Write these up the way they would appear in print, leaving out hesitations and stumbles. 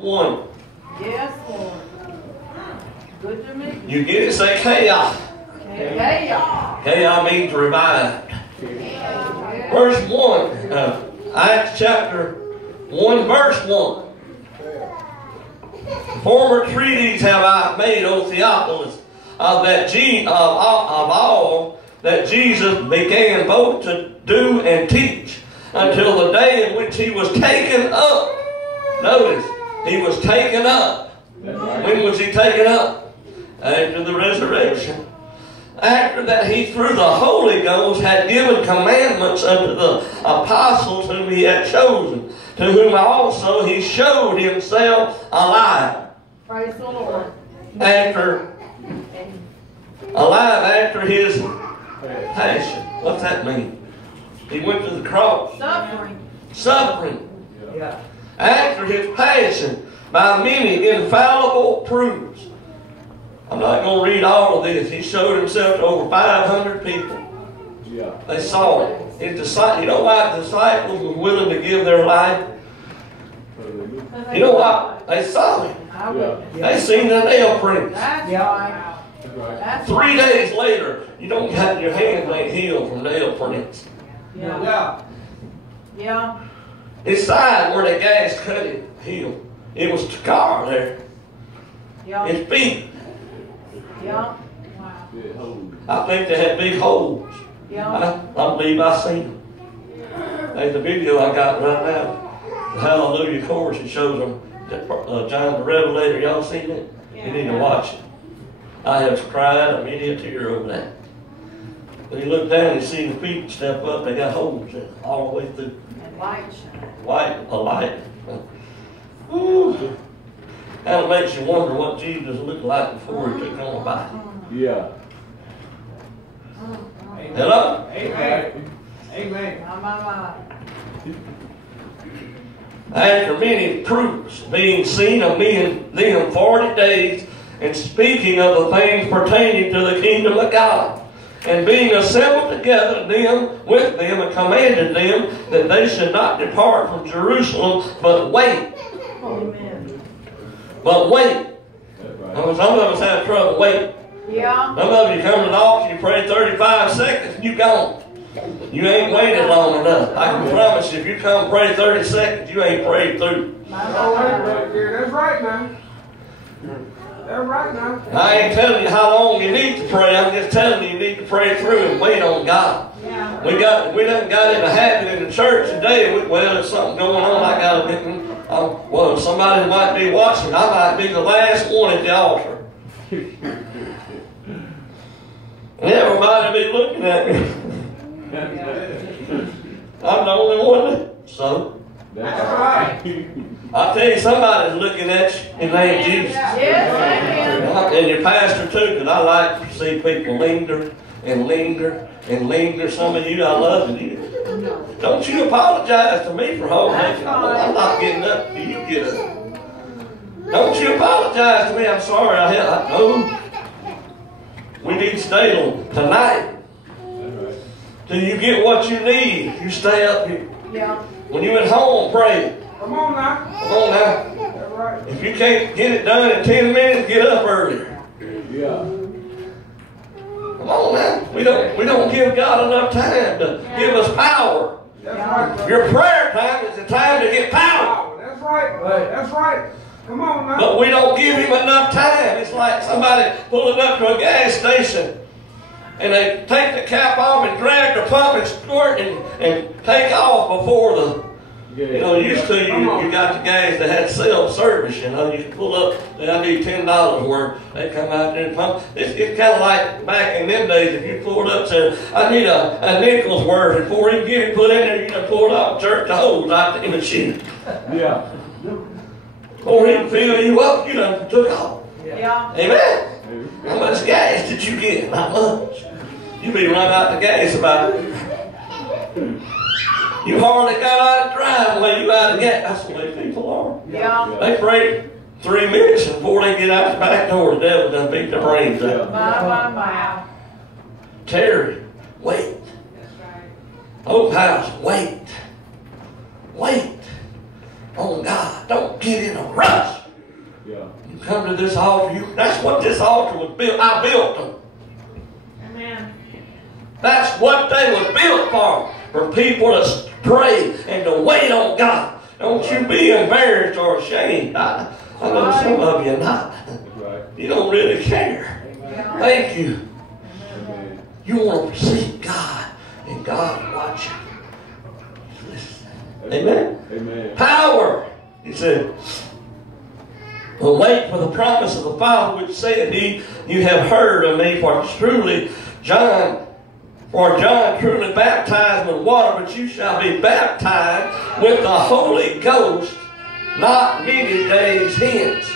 One. Yes, Lord. Good to me. You get it? Say chaos. Chaos. Chaos means revived. Verse 1. Acts chapter 1, verse 1. Former treaties have I made, O Theophilus, of all that Jesus began both to do and teach, until the day in which he was taken up. Notice, he was taken up. When was he taken up? After the resurrection. After that he through the Holy Ghost had given commandments unto the apostles whom he had chosen, to whom also he showed himself alive. Praise the Lord. After his passion. What's that mean? He went to the cross. Suffering. Yeah. After his passion, by many infallible proofs. I'm not going to read all of this. He showed himself to over 500 people. Yeah. They saw it. His disciples, you know why the disciples were willing to give their life? You know why? They saw him. Yeah. They seen the nail prints. That's right. That's 3 days later, you don't have your hands ain't healed from nail prints. Yeah. Yeah. His side where the gas cut him healed. It was scar there. Yeah. His feet. Yeah. Wow. I think they had big holes. Yeah. I believe I seen them. There's a video I got right now. The Hallelujah chorus. It shows them. John the Revelator. Y'all seen it? You need to watch it. I have cried a many a tear over that. When you look down and see the feet step up, they got holes in it all the way through. And light shine. White, a light. Ooh. Kind of makes you wonder what Jesus looked like before he took on a body. Yeah. Hello? Amen. Amen. My. After many proofs being seen of me and them 40 days, and speaking of the things pertaining to the kingdom of God, and being assembled together them with them, and commanded them that they should not depart from Jerusalem, but wait. Amen. But wait. Right. Some of us have trouble waiting. Yeah. Some of you come to the altar, you pray 35 seconds, and you gone. You ain't waited long enough. I can promise you, if you come pray 30 seconds, you ain't prayed through. That's right, man. That's right, man. I ain't telling you how long you need to pray. I'm just telling you need to pray through and wait on God. Yeah. We done got in a habit in the church today. Well, there's something going on. I got to get. Well, somebody might be watching. I might be the last one at the altar. And everybody be looking at me. I'm the only one. So That's right. I'll tell you, somebody's looking at you in the name of Jesus. Yes, amen. And your pastor too, because I like to see people linger and linger and linger. Some of you, I love you. Don't you apologize to me for holding it. I'm not getting up. You get up. Don't you apologize to me. I'm sorry. No. We need to stay on tonight. Till you get what you need, you stay up here. Yeah. When you at home, pray. Come on now. Come on now. That's right. If you can't get it done in 10 minutes, get up earlier. Yeah. Come on now. We don't give God enough time to give us power. That's right. Your prayer time is the time to get power. That's right. That's right. Come on now. But we don't give him enough time. It's like somebody pulling up to a gas station and they take the cap off and drag the pump and squirt and take off before the, you know, used to you got the gas that had self-service, you know, you could pull up, I need $10 worth, they come out there and pump. It's kind of like back in them days, if you pulled up and said, I need a nickel's worth, and before you get it put in there, you done pulled out and jerked the hose out the machine. Yeah. Before he can fill you up, you done took off. Yeah. Amen. How much gas did you get? Not much. You be run out the gas about it. You hardly got out of the driveway, you out of gas. That's the way people are. Yeah. They pray 3 minutes and before they get out the back door, the devil done beat their brains out. My. Terry, wait. Hope House, wait. Wait. on God. Don't get in a rush. Yeah. You come to this altar, that's what this altar was built. I built them. Amen. That's what they were built for people to pray and to wait on God. Don't you be embarrassed or ashamed. I know some of you are not. Right. You don't really care. Thank you. Amen. You want to seek God, and God watch you. Listen. Amen? Amen. Power. He said, well, wait for the promise of the Father, which said, you have heard of me, for John truly baptized with water, but you shall be baptized with the Holy Ghost not many days hence.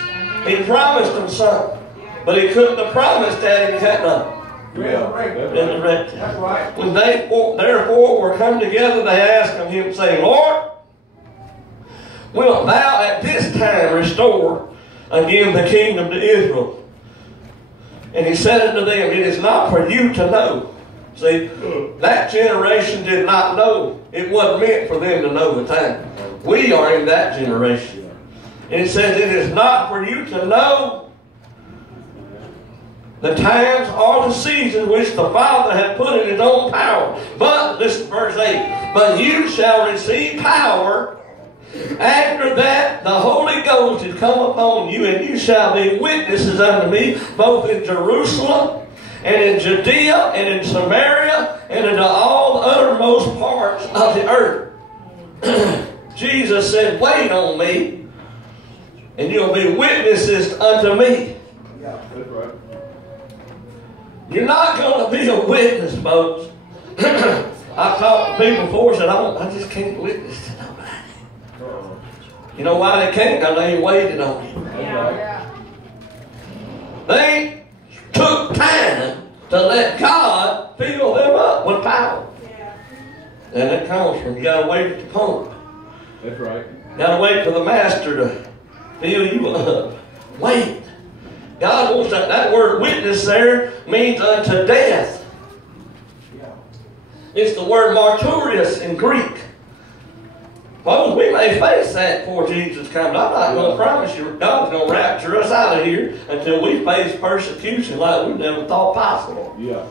He promised them something, but he couldn't have promised that if he had not resurrected. That's right. When they therefore were come together, they asked of him, saying, Lord, wilt thou at this time restore again the kingdom to Israel? And he said unto them, it is not for you to know. See, that generation did not know. It wasn't meant for them to know the time. We are in that generation. And it says, it is not for you to know the times or the seasons which the Father hath put in his own power. But, listen to verse 8, but you shall receive power after that the Holy Ghost is come upon you, and you shall be witnesses unto me, both in Jerusalem, and in Judea, and in Samaria, and into all the uttermost parts of the earth. Jesus said, wait on me, and you'll be witnesses unto me. Yeah, that's right. You're not going to be a witness, folks. I've talked to people before and said, I just can't witness to nobody. You know why they can't? Because they ain't waited on you. Yeah. They took time to let God fill them up with power. Yeah. And it comes from you got to wait at the pump. That's right. You got to wait for the master to fill you up. Wait. God wants that word witness there means unto death. It's the word martyrius in Greek. Folks, we may face that before Jesus comes. I'm not going to promise you God's going to rapture us out of here until we face persecution like we never thought possible. Yeah.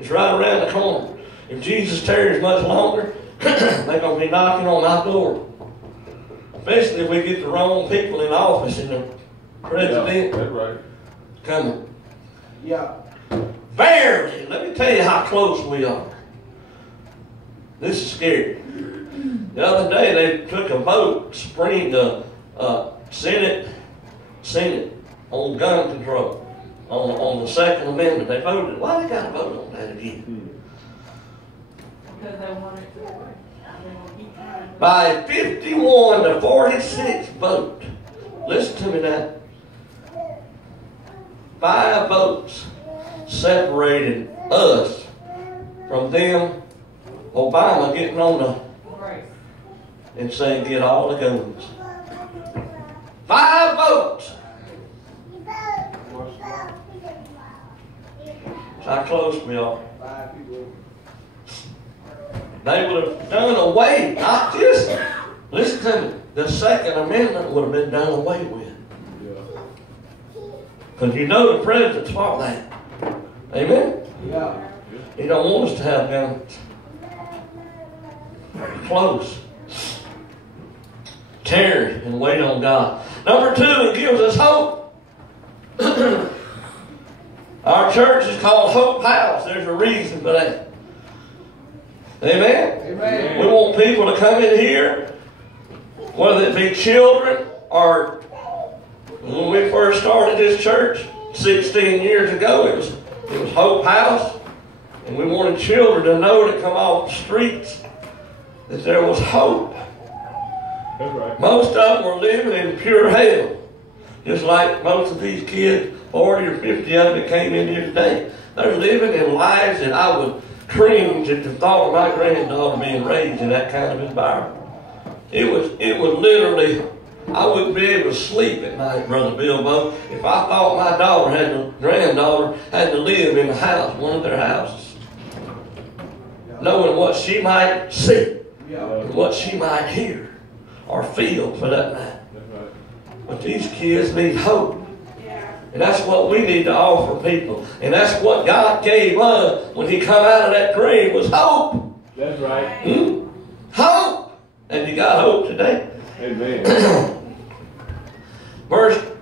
It's right around the corner. If Jesus tarries much longer, they're going to be knocking on my door. Especially if we get the wrong people in office and the president That's right. coming. Yeah. Barely. Let me tell you how close we are. This is scary. The other day they took a vote, Senate on gun control, on the Second Amendment. They voted. Why they got to vote on that again? Because they want it to work. They want to keep trying. By 51 to 46 vote. Listen to me now. 5 votes separated us from them. Obama getting on the Right. and saying get all the guns. 5 votes. That's how close we are. 5 people. They would have done away, not just, listen to me, the Second Amendment would have been done away with. Because you know the president's for that. Amen? Yeah. He don't want us to have guns. Close. Tarry and wait on God. Number 2, it gives us hope. Our church is called Hope House. There's a reason for that. Amen? Amen. We want people to come in here, whether it be children or when we first started this church 16 years ago, it was Hope House. And we wanted children to know to come off the streets that there was hope. That's right. Most of them were living in pure hell. Just like most of these kids, 40 or 50 of them that came in here today. They're living in lives that I would cringe at the thought of my granddaughter being raised in that kind of environment. It was literally, I wouldn't be able to sleep at night, Brother Bilbo, if I thought my granddaughter had to live in a house, one of their houses. Knowing what she might see, Yeah. and what she might hear, or field for that matter. That's right. But these kids need hope. And that's what we need to offer people. And that's what God gave us when He come out of that grave was hope. That's right. Hope. And you got hope today. Amen.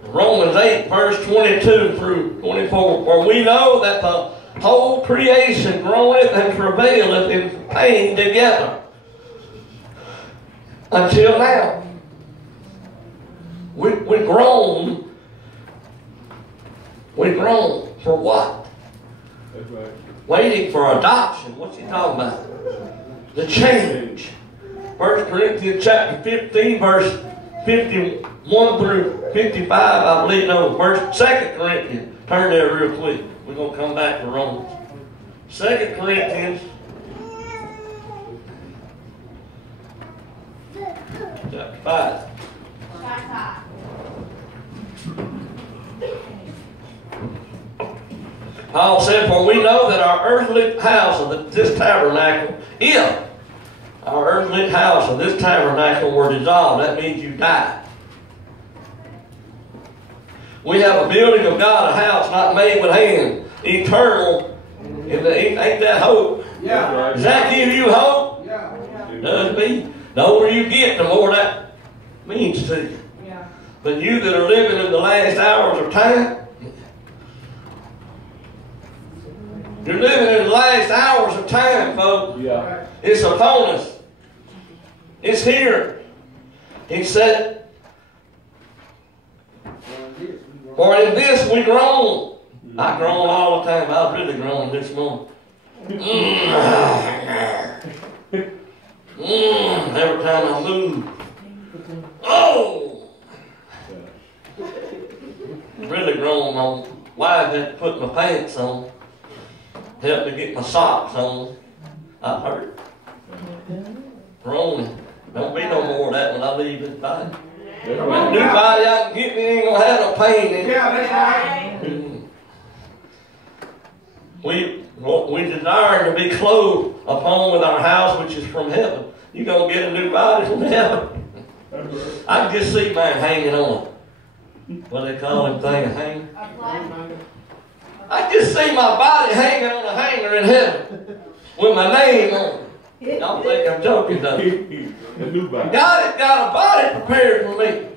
Romans 8, verse 22 through 24. For we know that the whole creation groaneth and travaileth in pain together until now. We groan. We groan for what? That's right. Waiting for adoption. What's he talking about? The change. 1 Corinthians chapter 15, verse 51 through 55, I believe. No, 2 Corinthians. Turn there real quick. We're going to come back to Romans. 2 Corinthians chapter 5. Paul said, for we know that our earthly house of this tabernacle, if our earthly house of this tabernacle were dissolved, that means you die. We have a building of God, a house not made with hands, eternal. Ain't that hope? Yeah. Does that give you hope? Yeah. Does me. The older you get, the more that means to you. Yeah. But you that are living in the last hours of time, you're living in the last hours of time, folks. Yeah. It's upon us. It's here. He said, for in this we groan. I groan all the time. I was really groaning this morning. Every time I move. Oh! Really groaning. My wife had to put my pants on. Help me get my socks on. I hurt. Groaning. Don't be no more of that when I leave this body. That's That right. new body I can get me ain't gonna have no pain in it. Yeah, that's right. We desire to be clothed upon with our house which is from heaven. You're gonna get a new body from heaven. That's right. I can just see mine hanging on. What they call them thing, a hanger? I just see my body hanging on a hanger in heaven with my name on it. Don't think I'm joking though. The new body. God has got a body prepared for me.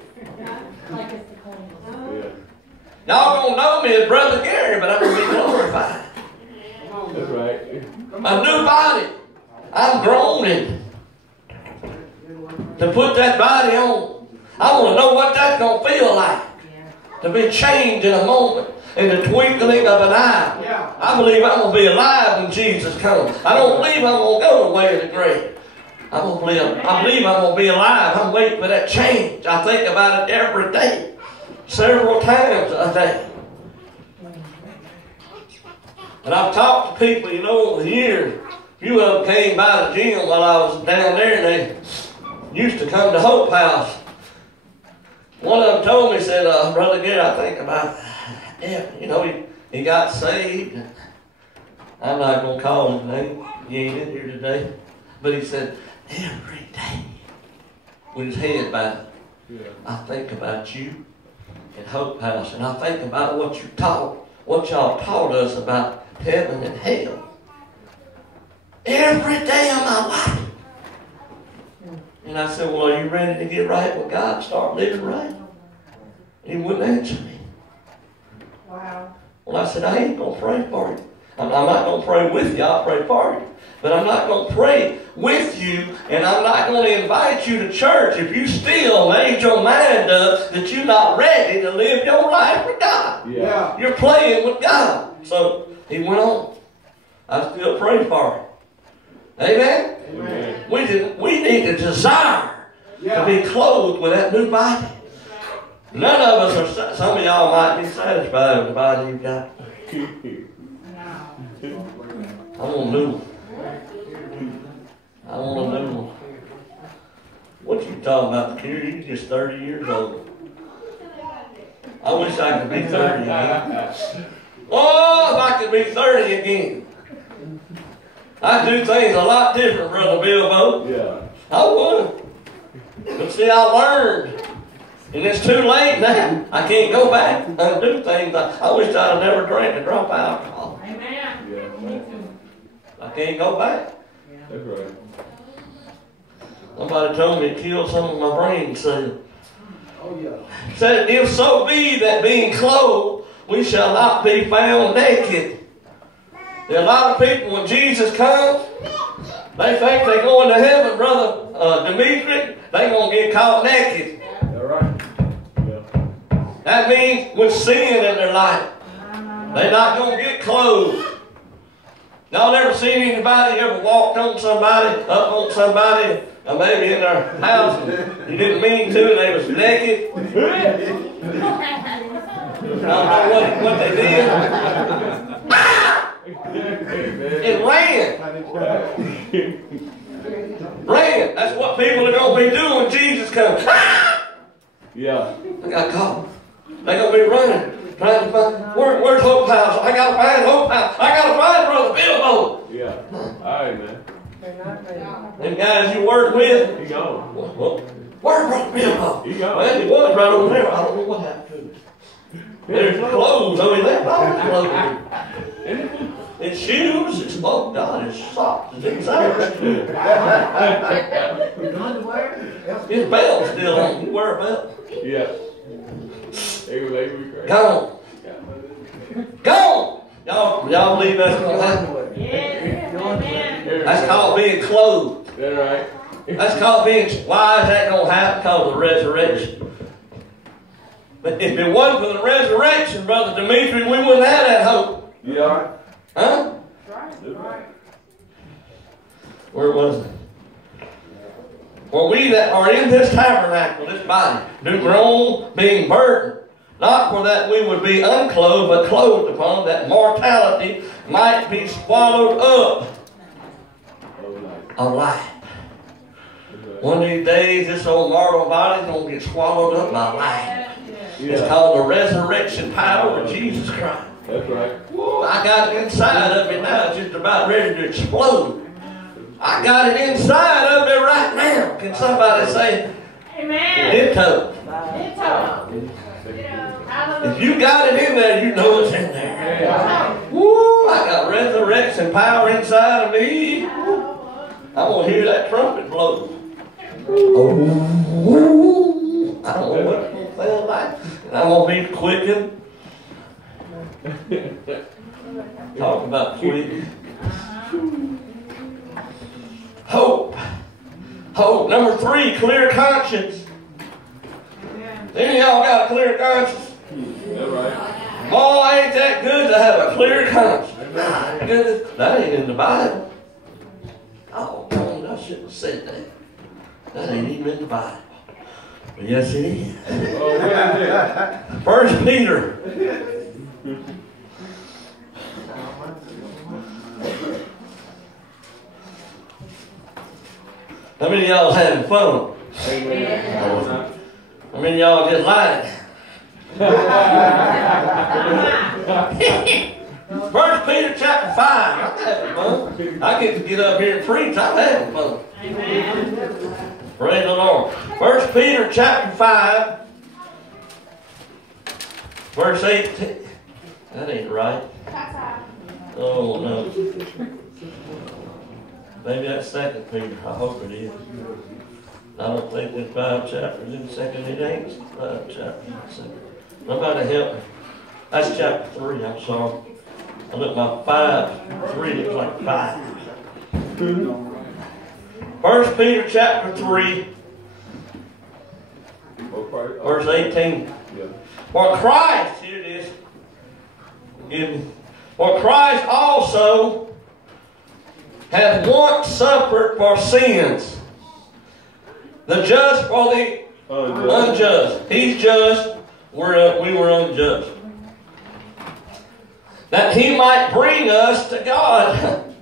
Yeah. Y'all gonna know me as Brother Gary, but I'm gonna be glorified. That's right. A new body. I'm groaning to put that body on. I want to know what that's gonna feel like to be changed in a moment, in the twinkling of an eye. Yeah. I believe I'm going to be alive when Jesus comes. I don't believe I'm going to go away in the grave. I believe I'm going to be alive. I'm waiting for that change. I think about it every day, several times a day. And I've talked to people, over the years. A few of them came by the gym while I was down there, and they used to come to Hope House. One of them told me, said, Brother Gary, I think about it. He got saved. I'm not going to call his name. He ain't in here today. But he said, every day, with his head bowed, I think about you at Hope House. And I think about what y'all taught us about heaven and hell. Every day of my life. And I said, well, are you ready to get right with God? Start living right? He wouldn't answer me. Wow. Well, I said, I ain't going to pray for you. I'm not going to pray with you. I'll pray for you. But I'm not going to pray with you, and I'm not going to invite you to church if you still made your mind up that you're not ready to live your life with God. Yeah. You're playing with God. So he went on. I still pray for him. Amen? Amen. We need a desire Yeah. to be clothed with that new body. None of us are, some of y'all might be satisfied with the body you've got. I want a new one. I want a new one. What you talking about, Kerry? You're just 30 years old. I wish I could be 30 again. Oh, if I could be 30 again. I'd do things a lot different, Brother Bilbo. Yeah. I would. But see, I learned. And it's too late now. I can't go back and do things. I wish I'd never drank a drop of alcohol. Amen. Yeah, Me too. I can't go back. that's right. Somebody told me it killed some of my brain cells. Oh, yeah. Said, if so be that being clothed, we shall not be found naked. There are a lot of people, when Jesus comes, they think they're going to heaven, Brother Dimitri. They're going to get caught naked. All right. Yeah. That means with sin in their life. They're not going to get clothed. Y'all ever seen anybody ever walked on somebody, up on somebody, or maybe in their house, and you didn't mean to, and they was naked? I don't know what they did. It ran. Ran. That's what people are going to be doing when Jesus comes. Yeah. I got caught. They're going to be running. Trying to find, where's Hope House? I got to find Hope House. I got to find Brother Bilbo. Yeah. All right, man. Them guys you work with, He gone. where's Brother Bilbo? He gone. Well, he was right over there. I don't know what happened to him. There's clothes. Oh, he left all his clothes. His shoes, his God, his socks, his inside. His belt's still on. You wear a belt? Yeah. They were crazy. Gone. Gone. Y'all believe that's going to happen? Yes. Amen. That's called being clothed. That's right. That's called being. Why is that going to happen? Because of the resurrection. But if it wasn't for the resurrection, Brother Dimitri, we wouldn't have that hope. Yeah. Huh? That's right. Where was it? For we that are in this tabernacle, this body, do groan, being burdened, not for that we would be unclothed, but clothed upon, that mortality might be swallowed up alive. One of these days, this old mortal body is going to get swallowed up by life. It's called the resurrection power of Jesus Christ. That's right. I got it inside of me now. It's just about ready to explode. I got it inside of me right now. Can somebody say, Amen. ditto? Ditto. If you got it in there, you know it's in there. Woo! I got resurrection power inside of me. I'm going to hear that trumpet blow. Oh, I don't know what it's going to sound like. And I'm going to be quickened. Talk about quick. Hope. Hope. Number 3, clear conscience. Any of y'all got a clear conscience? That's right. Oh, ain't that good to have a clear conscience? My goodness, that ain't in the Bible. Oh, no, I shouldn't have said that. That ain't even in the Bible. But yes, it is. Oh, what is it? 1 Peter. How many of y'all having fun? Amen. How many of y'all just lying? 1 Peter chapter 5. I'm having fun. I get up here and preach. I'm having fun. Amen. Praise the Lord. 1 Peter chapter 5, verse 18. That ain't right. Oh, no. Maybe that's 2 Peter. I hope it is. I don't think there's 5 chapters in 2. It ain't 5 chapters in 2. Somebody help me. That's chapter 3, I'm sorry. I looked my 5, 3 looks like 5. 1 Peter chapter 3, verse 18. For Christ, here it is. Forgive me. For Christ also hath once suffered for sins, the just for the unjust. He's just, we were unjust. That he might bring us to God.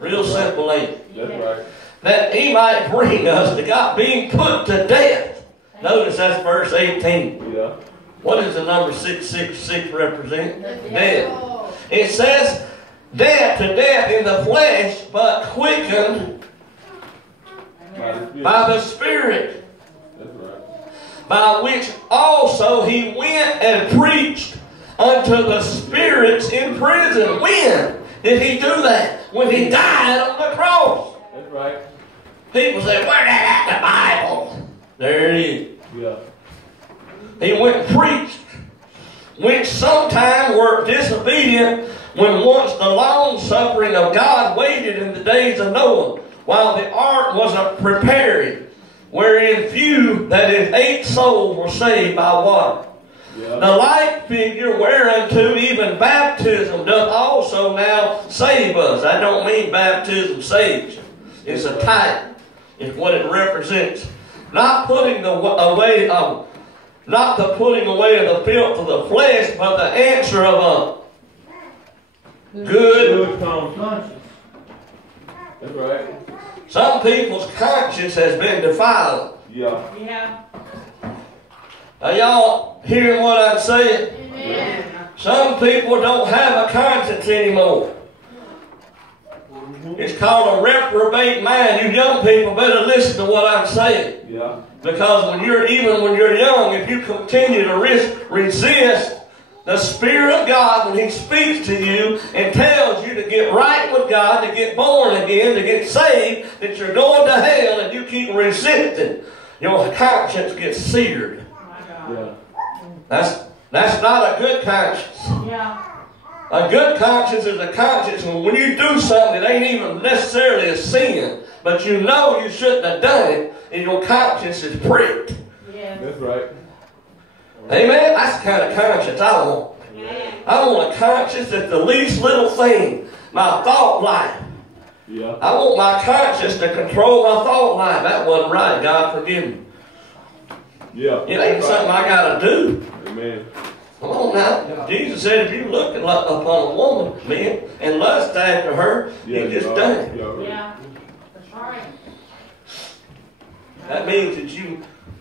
Real simple, ain't it? That's right. That he might bring us to God, being put to death. Notice that's verse 18. Yeah. What does the number 666 represent? Death. It says, death to death in the flesh, but quickened by the Spirit. by which also he went and preached unto the spirits in prison. When did he do that? When he died on the cross. That's right. People say, where's that at the Bible? There it is. Yeah. He went and preached, which sometime were disobedient, when once the long suffering of God waited in the days of Noah, while the ark was prepared, wherein few, that is 8 souls, were saved by water. Yeah. The like figure whereunto even baptism doth also now save us. I don't mean baptism saves you. It's a type. It's what it represents. Not putting away of the filth of the flesh, but the answer of a good conscience. That's right. Some people's conscience has been defiled. Yeah. Yeah. Are y'all hearing what I'm saying? Amen. Some people don't have a conscience anymore. It's called a reprobate mind. You young people better listen to what I'm saying. Yeah. Because when you're young, if you continue to resist the Spirit of God when He speaks to you and tells you to get right with God, to get born again, to get saved, that you're going to hell, and you keep resisting, your conscience gets seared. Yeah. That's not a good conscience. Yeah. A good conscience is a conscience when you do something that ain't even necessarily a sin, but you know you shouldn't have done it, and your conscience is pricked. Yeah. That's right. Amen? That's the kind of conscience I want. I want a conscience that's the least little thing, my thought life. Yeah. I want my conscience to control my thought life. That wasn't right. God forgive me. Yeah. It ain't something I got to do. Amen. Come on now. Jesus said if you look upon a woman, man, and lust after her, you just done it. Yeah. That's right. That means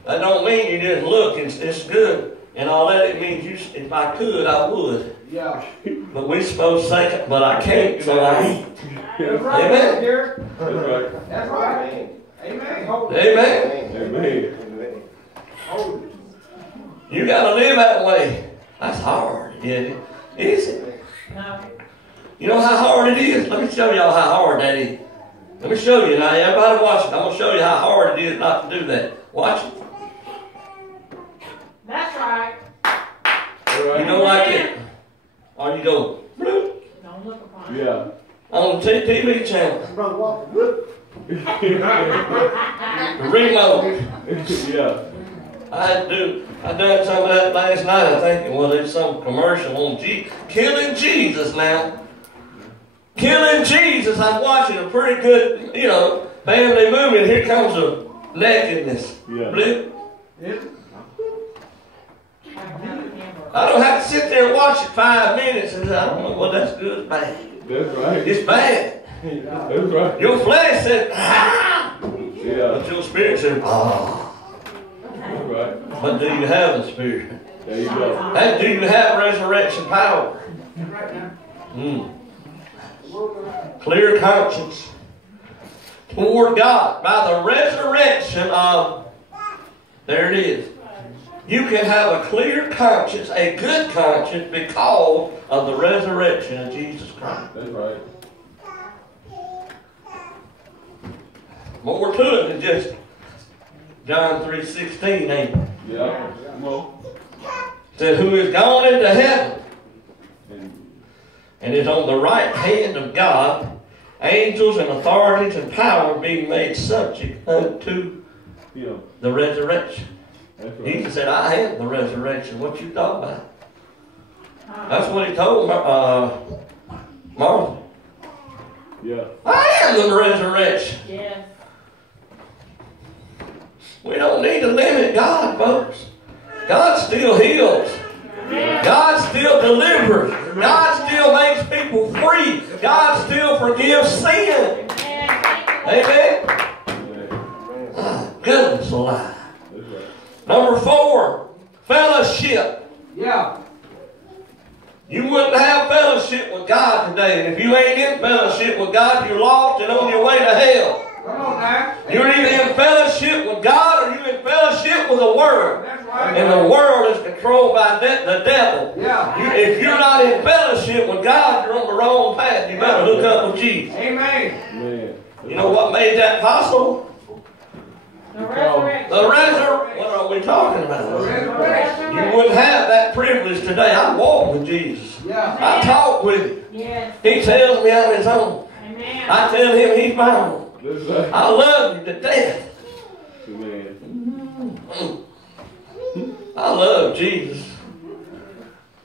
that don't mean you just look and it's good and all that. It means if I could, I would. Yeah. But we're supposed to say, but I can't, so I ain't. That's right. Amen. Dear. That's right. That's right. Amen. Hold it. Amen. Amen. Hold it. You got to live that way. That's hard, isn't it? Is it? No. You know how hard it is? Let me show y'all how hard that is. Let me show you now. Everybody watching, I'm going to show you how hard it is not to do that. Watch it. That's right. You go like it. Or you go, bloop, Don't look upon it. Yeah. on the TV channel. Brother Walker. Whoop. The remote. Yeah. I done some of that last night, I think. Well, there's some commercial on Killing Jesus now. Killing Jesus. I'm watching a pretty good, family movie, and here comes a nakedness. Yeah. Blip. Yeah. I don't have to sit there and watch it 5 minutes and say, I don't know what that's good or bad. That's right. It's bad. That's right. Your flesh said, ah! Yeah. But your spirit said, ah. That's right. But do you have the Spirit? There you go. And do you have resurrection power? Clear conscience toward God. By the resurrection of, there it is. You can have a clear conscience, a good conscience, because of the resurrection of Jesus Christ. That's right. More to it than just John 3:16, ain't it? Yeah. Come on. Said, who is gone into heaven and is on the right hand of God, angels and authorities and power being made subject unto the resurrection. That's right. Jesus said, I am the resurrection. What you talking about? That's what he told Martha. Yeah. I am the resurrection. Yes. We don't need to limit God, folks. God still heals. God still delivers. God still makes people free. God still forgives sin. Amen? Ah, goodness alive. That's right. Number 4, fellowship. Yeah. You wouldn't have fellowship with God today. And if you ain't in fellowship with God, you're lost and on your way to hell. Come on now. You're either in fellowship with God or you're in fellowship fellowship with the world. That's right. And the world is controlled by the devil. Yeah. If you're not in fellowship with God, you're on the wrong path. You better hook up with Jesus. Amen. Man. You know what made that possible? The resurrection. The resurrection. What are we talking about? Resurrection. You wouldn't have that privilege today. I walk with Jesus. Yeah. I talk with him. Yes. He tells me I'm his own. Amen. I tell him he's my own. That's right. I love him to death. Man. I love Jesus.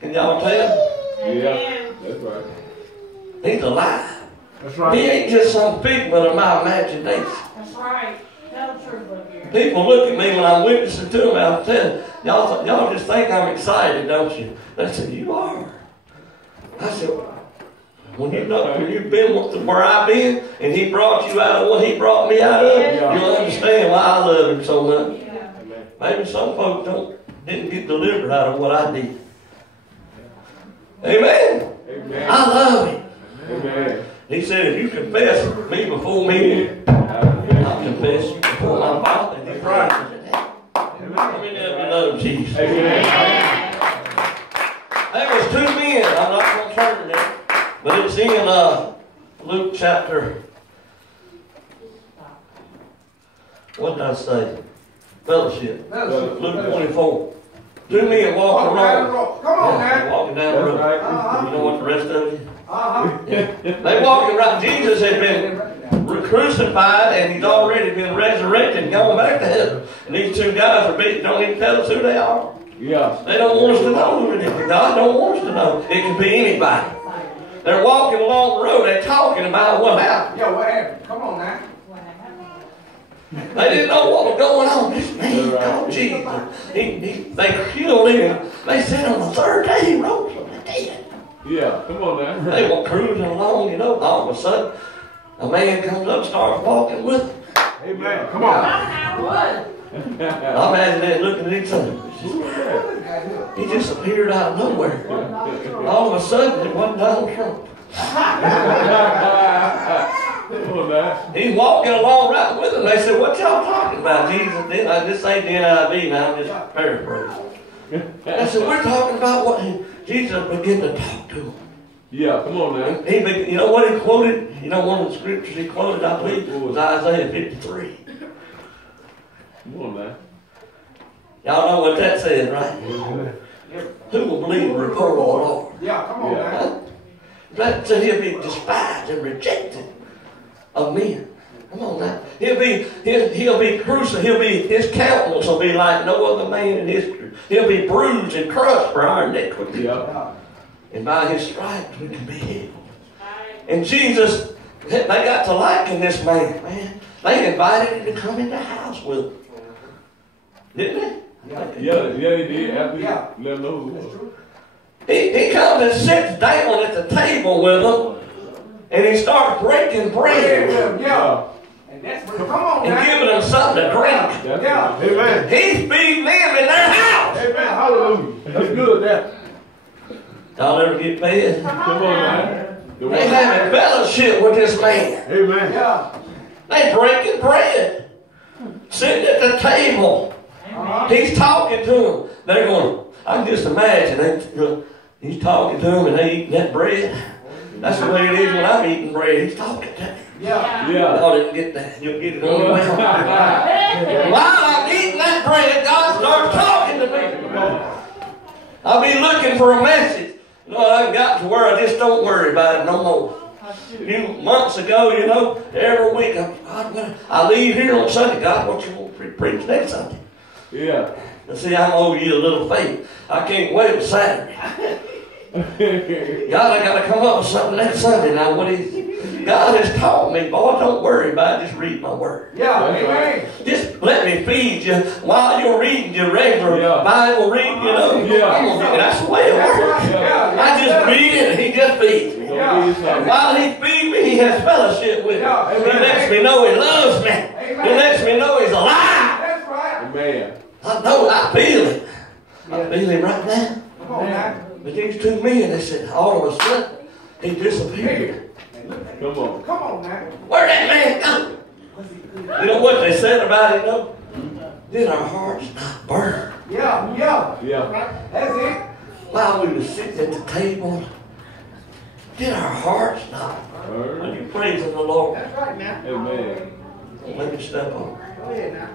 Can y'all tell? Yeah. That's right. He's alive. That's He right. ain't just some figment of my imagination. That's right. Tell the truth up here. People look at me when I'm witnessing to them. I'll tell y'all just think I'm excited, don't you? They say, you are. I said, when you've been where I've been, and he brought you out of what he brought me out of, you'll understand why I love him so much. Yeah. Maybe some folks didn't get delivered out of what I did. Amen. Amen. I love him. Amen. He said, if you confess me before me, I'll confess you before my Father. And He's right. How many of you love Jesus? Amen. There was two men. I'm not going to turn to them, but it's in Luke chapter. What did I say? Fellowship. Luke 24. Two men walking around. Come on, Yeah, man. walking down the That's road. right. You know what the rest of you? Uh-huh. They walking right. Jesus had been crucified and he's already been resurrected and gone back to heaven. And these two guys don't even tell us who they are. Yeah. They don't want us to know who it is. God don't want us to know. It can be anybody. They're walking along the road. They're talking about what happened. Yeah, what happened? Come on now. They didn't know what was going on. This man called Jesus. They killed him. They said on the third day he rose from the dead. Yeah. Come on now. They were cruising along, all of a sudden, a man comes up and starts walking with them. Amen. Come on. What? I imagine they looking at each other. He just appeared out of nowhere. All of a sudden, it wasn't Donald Trump. Come on now. He's walking along right with them. They said, what y'all talking about? Jesus, this ain't the NIV now, I'm just paraphrasing. I said, we're talking about what Jesus began to talk to him. Yeah. Come on now. You know what he quoted? You know one of the scriptures he quoted, I believe, was Isaiah 53. Come on now. Y'all know what that says, right? Who will believe the report of the Lord? Yeah, come on Yeah. now. That said he'll be despised and rejected of men. Come on now. He'll be crucified. His countenance will be like no other man in history. He'll be bruised and crushed for our iniquity. Yeah. And by his stripes we can be healed. And Jesus, they got to liking this man. They invited him to come in the house with them. Didn't they? Yeah. He did. After Yeah. he let them know who it was. He comes and sits down at the table with them. And he starts breaking bread Yeah. And that's come on and now. giving them something to drink. That's Yeah. right. Amen. He's feeding them in their house. Amen. Hallelujah. That's good, that. Y'all ever get fed? Come on now. The They one- having fellowship with this man. Amen. Yeah. They breaking bread. Sitting at the table. Uh-huh. He's talking to them. They're going, I can just imagine. He's talking to them and they eating that bread. That's the way it is when I'm eating bread. He's talking to me. Yeah. Yeah. Y'all didn't get that. You'll get it on the way home. While I'm eating that bread, God starts talking to me. I'll be looking for a message. I've gotten to where I just don't worry about it no more. Months ago, every week, I leave here on Sunday. God, what you want to preach next Sunday? Yeah. And see, I owe you a little faith. I can't wait till Saturday. God, I got to come up with something next Sunday. Now, what is it? God has taught me, boy, don't worry about it. Just read my word. Yeah. That's Amen. Just let me feed you while you're reading your regular Yeah. Bible reading, Yeah. That's the way it That's works. right. Yeah. I just read it and he just feeds me. We're gonna give you something. While he feeds me, he has fellowship with me. Yeah. He lets me know he loves me. He lets me know he's alive. That's right. Amen. I know, I feel it. I feel him right now. Come on now. But these two men, they said, all of a sudden, he disappeared. Come on. Come on now. Where'd that man go? You know what they said about him, though? did our hearts not burn? Yeah, yeah. Yeah. That's it. While we were sitting at the table, did our hearts not burn? Are you praising the Lord? That's right now. Amen. Let me step over. Go ahead now.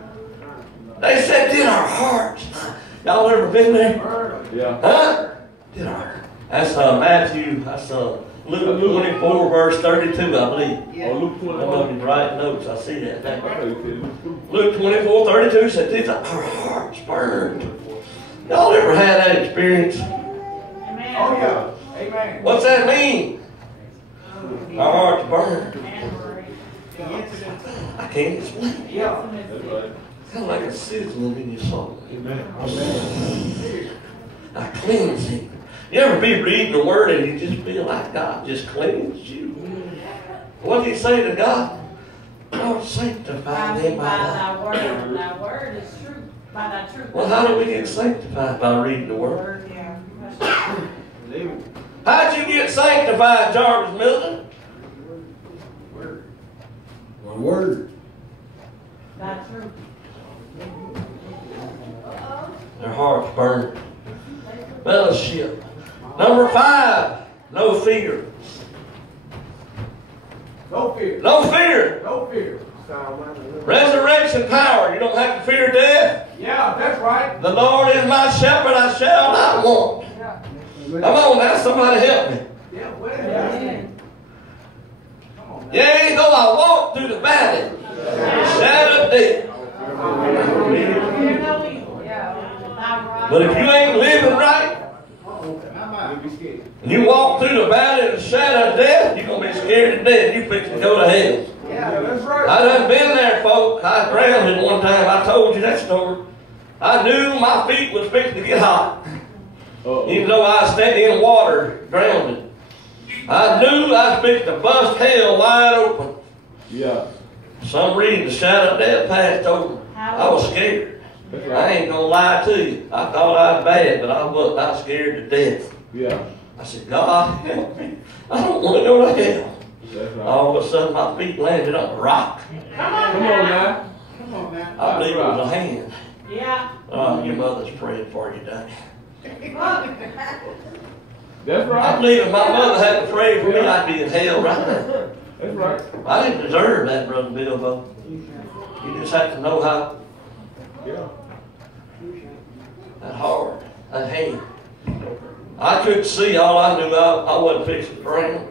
They said, did our hearts not? Y'all ever been there? Yeah. Huh? Did our? That's Matthew. That's Luke 24, verse 32, I believe. Oh, Luke Some of 21. you writing notes. I see that. I thought you said Luke 2. Luke 24, 32 said, did our hearts burned? Y'all ever had that experience? Amen. Oh, yeah. Amen. What's that mean? Our hearts burned. I can't explain it. Yeah. That's right. Kind of like a sizzling in your soul. Amen. I cleanse him. You ever be reading the word and you just feel like God just cleansed you? What did he say to God? Lord, sanctify me by thy thy word. Thy word is true. By thy truth. Well, how do we get sanctified? By reading the word. Yeah. How'd you get sanctified, Jarvis Milton? Word. Thy truth. Their hearts burned. Fellowship. Number 5, no fear. No fear. No fear. No fear. Resurrection power. You don't have to fear death. Yeah, that's right. The Lord is my shepherd, I shall not want. Come on now, somebody help me. Yeah, well, Amen. come on now. Yea, though I walk through the valley, shadow of death. Fear no evil. Yeah. Thy rod. But if you ain't living right, You'll be scared. and you walk through the valley of the shadow of death, you're going to be scared to death. You fixing to go to hell. Yeah, that's right. I done been there, folks. I drowned one time. I told you that story. I knew my feet was fixing to get hot. Even though I was standing in water, drowning. I knew I was fixing to bust hell wide open. Yeah. For some reason, the shadow of death passed over me. I was scared. That's I right. ain't gonna lie to you. I thought I was bad, but I wasn't. I was scared to death. Yeah. I said, God, help me. I don't want to go to hell. That's right. All of a sudden, my feet landed on a rock. Come on now. Come on now. I believe it was a hand. Yeah. Oh, your mother's praying for you, Daddy. That's I right. believe if my mother hadn't prayed for me, I'd be in hell right now. That's right. I didn't deserve that, Brother Bill, though. You just have to know how Yeah. that hard, that hand. I couldn't see. All I knew, I wasn't fixing to drown.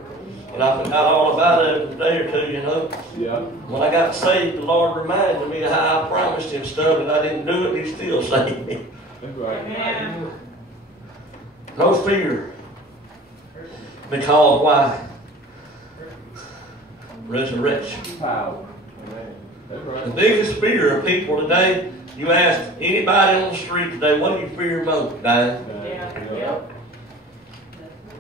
And I forgot all about it in a day or two, you know. Yeah. When I got saved, the Lord reminded me of how I promised him stuff, and I didn't do it, and he still saved me. That's right. Amen. No fear. Because why? Resurrection. Power. Amen. That's The right. biggest fear of people today, you ask anybody on the street today, what do you fear most, Diane? Yeah. Yep.